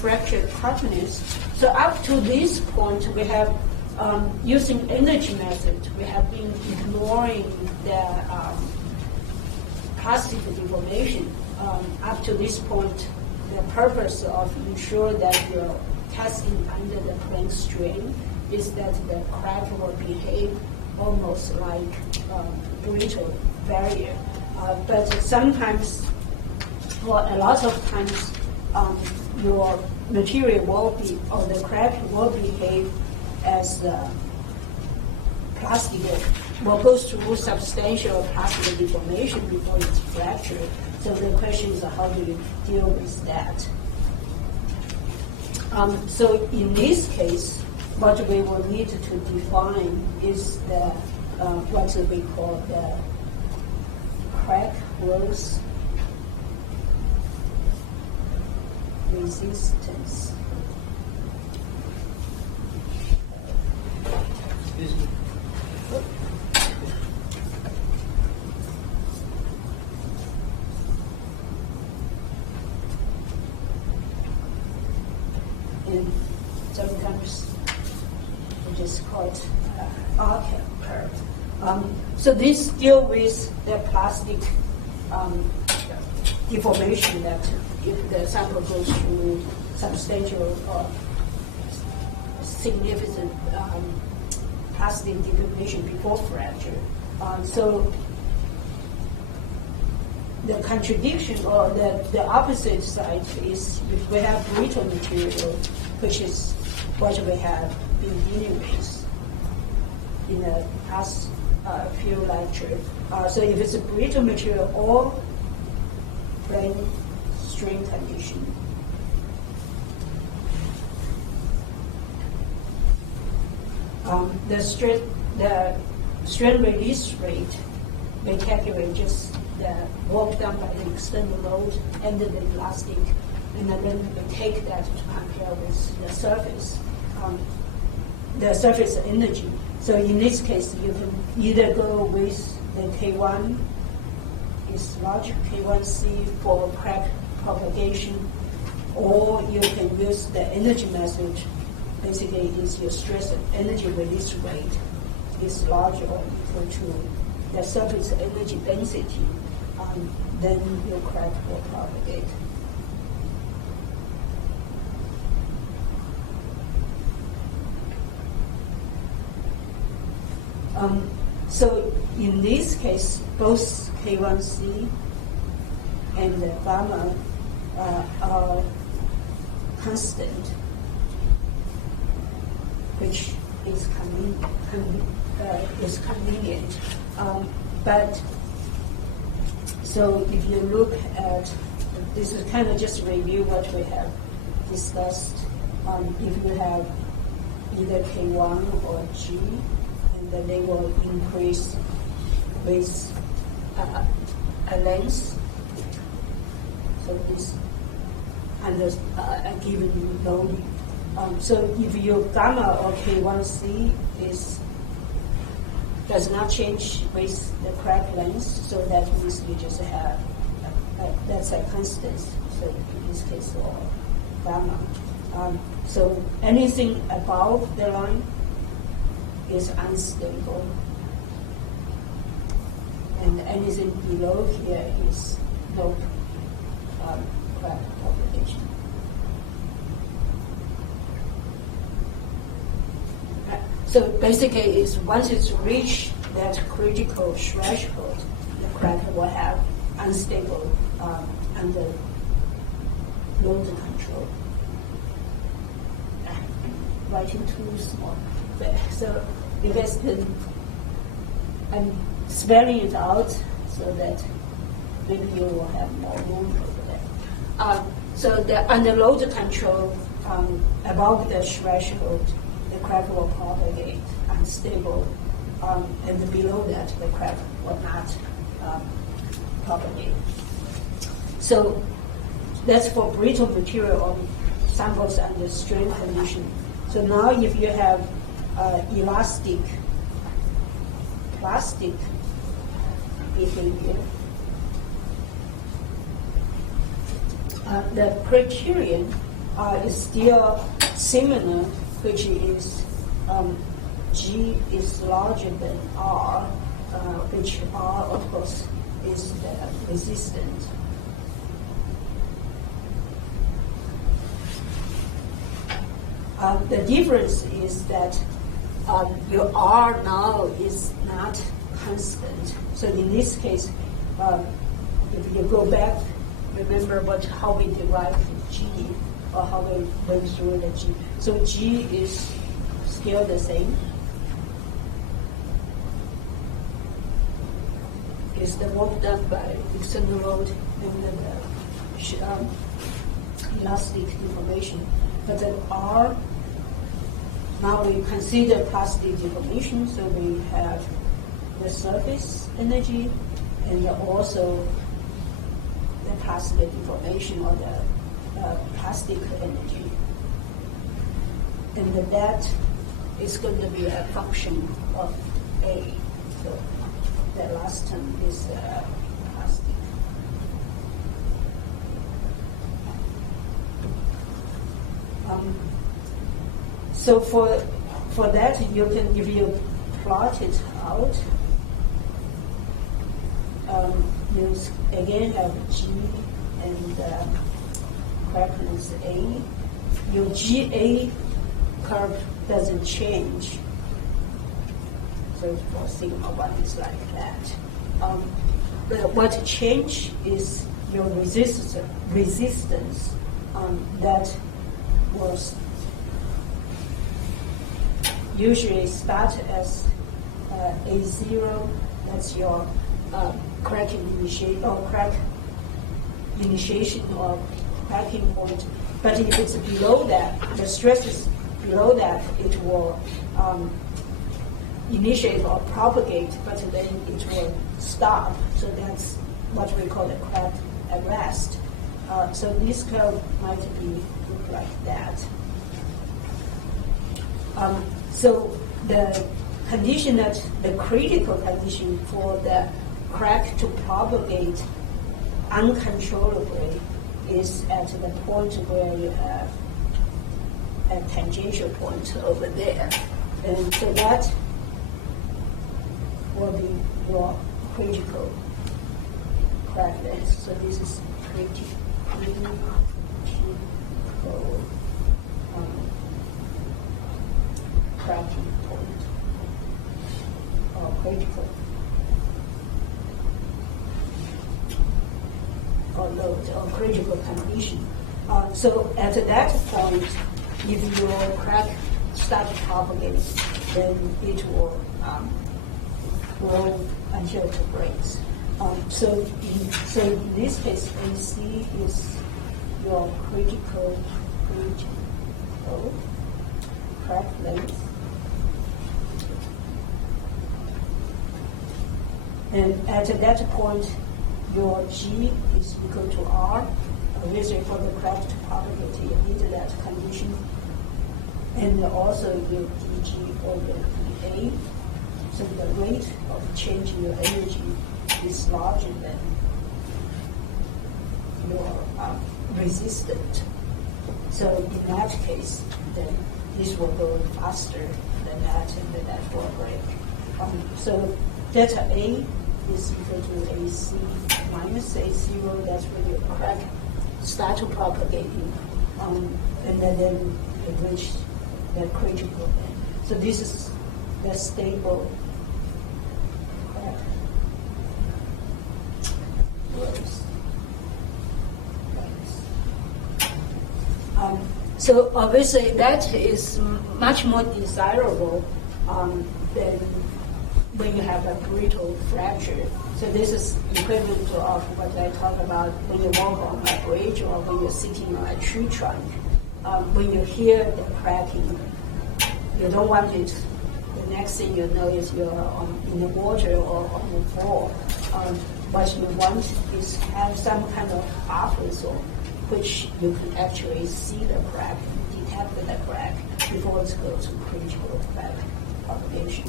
fracture toughness. So up to this point, we have using energy method, we have been ignoring the plastic deformation. Up to this point, the purpose of ensure that you're testing under the plane strain is that the crack will behave almost like brittle barrier. But sometimes, well, a lot of times, your material will be, or the crack will behave as plastic, will go through substantial plastic deformation before it's fractured. So the question is, how do you deal with that? So in this case, what we will need to define is the what we call the crack growth resistance. Excuse me. And sometimes we just call it arc curve. So this deal with the plastic deformation that if the sample goes through substantial or significant plastic deformation before fracture. So the contradiction or the opposite side is if we have brittle material, which is what we have been dealing with in the past few lectures. So if it's a brittle material or plane strain condition, the strain release rate we calculate just the work done by the external load and the elastic, and then we take that to compare with the surface energy. So in this case, you can either go with the K1 is large, K1C for crack propagation, or you can use the energy method. Basically, is your stress energy release rate is larger or equal to the surface energy density, then your crack will propagate. So in this case, both K1C and the gamma are constant, which is convenient. But so if you look at, this is kind of just review what we have discussed. If you have either K1 or G, and then they will increase with a length. So this under a given loading. So if your gamma or K1C does not change with the crack length, so that means you just have that's a constant. So in this case, or gamma. So anything above the line is unstable, and anything below here is no crack propagation. So basically, it's once it's reached that critical threshold, the crack will have unstable under load control. Writing too small. So because I'm spelling it out so that maybe you will have more room over there. So the under load control, above the threshold, the crack will propagate unstable, and below that, the crack will not propagate. So that's for brittle material on samples under strain condition. So now if you have elastic plastic behavior, the criterion is still similar, which is G is larger than R, which R, of course, is the resistance. The difference is that your R now is not constant. So in this case, if you go back, remember how we derived G, or how we went through the G. So G is still the same. Is the work done by external load and the elastic deformation. But then R, now we consider plastic deformation, so we have the surface energy and also the plastic deformation, or the plastic energy. And that is going to be a function of A. So the last term is plastic. So for that, you can, if you plot it out, you again have G and crack length A. Your GA curve doesn't change. So for sigma 1 is like that. But what change is your resistance that was usually start as A0, that's your cracking initiation or crack initiation or cracking point. But if it's below that, the stress is below that, it will initiate or propagate, but then it will stop. So that's what we call the crack arrest. So this curve might look like that. So the condition that the critical condition for the crack to propagate uncontrollably is at the point where you have a tangential point over there. And so that will be your critical crack length. So this is critical cracking point, or critical or load, or critical condition. So at that point, if your crack starts propagating, then it will grow until it breaks. So in this case, AC is your critical crack length. And at that point, your G is equal to R. Obviously, for the crack to propagate, you need that condition. And also your dG over dA. So the rate of change in your energy is larger than your resistance. So in that case, then this will go faster than that, and then that will break. So delta A is equal to AC minus A0. That's when your crack start to propagating, and then it reach the critical end. So this is the stable crack growth. So obviously that is much more desirable than when you have a brittle fracture. So this is equivalent to what I talked about when you walk on a bridge or when you're sitting on a tree trunk. When you hear the cracking, you don't want it. The next thing you know is you're in the water or on the floor. What you want is have some kind of buffer zone which you can actually see the crack, detect the crack before it goes to critical crack propagation.